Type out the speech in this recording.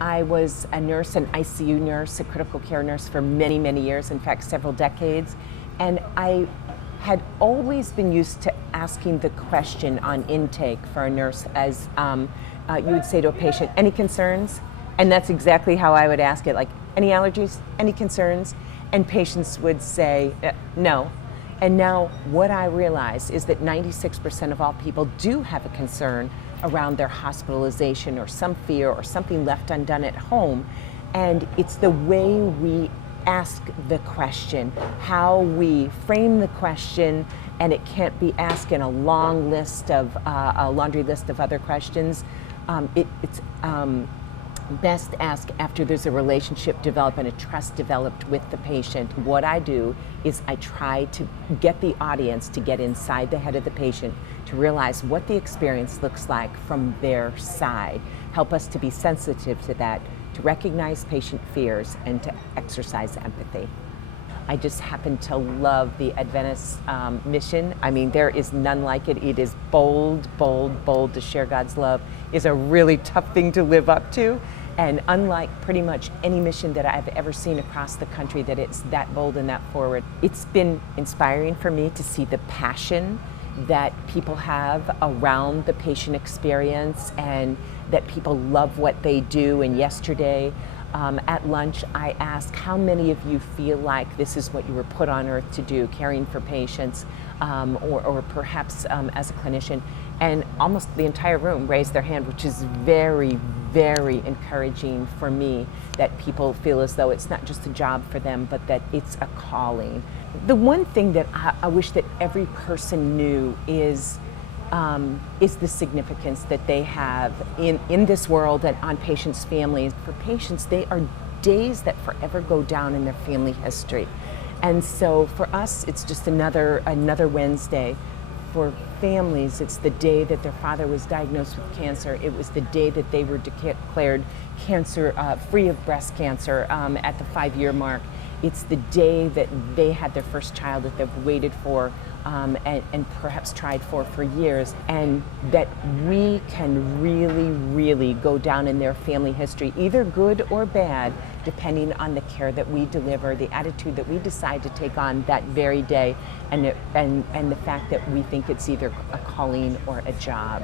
I was a nurse, an ICU nurse, a critical care nurse for many, many years, in fact, several decades. And I had always been used to asking the question on intake for a nurse as you would say to a patient, any concerns? And that's exactly how I would ask it, like, any allergies, any concerns? And patients would say, no. And now what I realize is that 96% of all people do have a concern around their hospitalization or some fear or something left undone at home. And it's the way we ask the question, how we frame the question, and it can't be asked in a long list of, a laundry list of other questions. It's best asked after there's a relationship developed and a trust developed with the patient. What I do is I try to get the audience to get inside the head of the patient to realize what the experience looks like from their side, help us to be sensitive to that, to recognize patient fears, and to exercise empathy. I just happen to love the Adventist mission. I mean, there is none like it. It is bold, bold, bold. To share God's love is a really tough thing to live up to. And unlike pretty much any mission that I've ever seen across the country that it's that bold and that forward, it's been inspiring for me to see the passion that people have around the patient experience and that people love what they do. And yesterday, at lunch, I asked how many of you feel like this is what you were put on earth to do, caring for patients, or perhaps as a clinician. And almost the entire room raised their hand, which is very, very encouraging for me, that people feel as though it's not just a job for them, but that it's a calling. The one thing that I wish that every person knew is the significance that they have in this world and on patients' families. For patients, they are days that forever go down in their family history. And so for us, it's just another Wednesday. For families, it's the day that their father was diagnosed with cancer. It was the day that they were declared free of breast cancer at the 5-year mark. It's the day that they had their first child that they've waited for and perhaps tried for years, and that we can really, really go down in their family history, either good or bad, depending on the care that we deliver, the attitude that we decide to take on that very day, and the fact that we think it's either a calling or a job.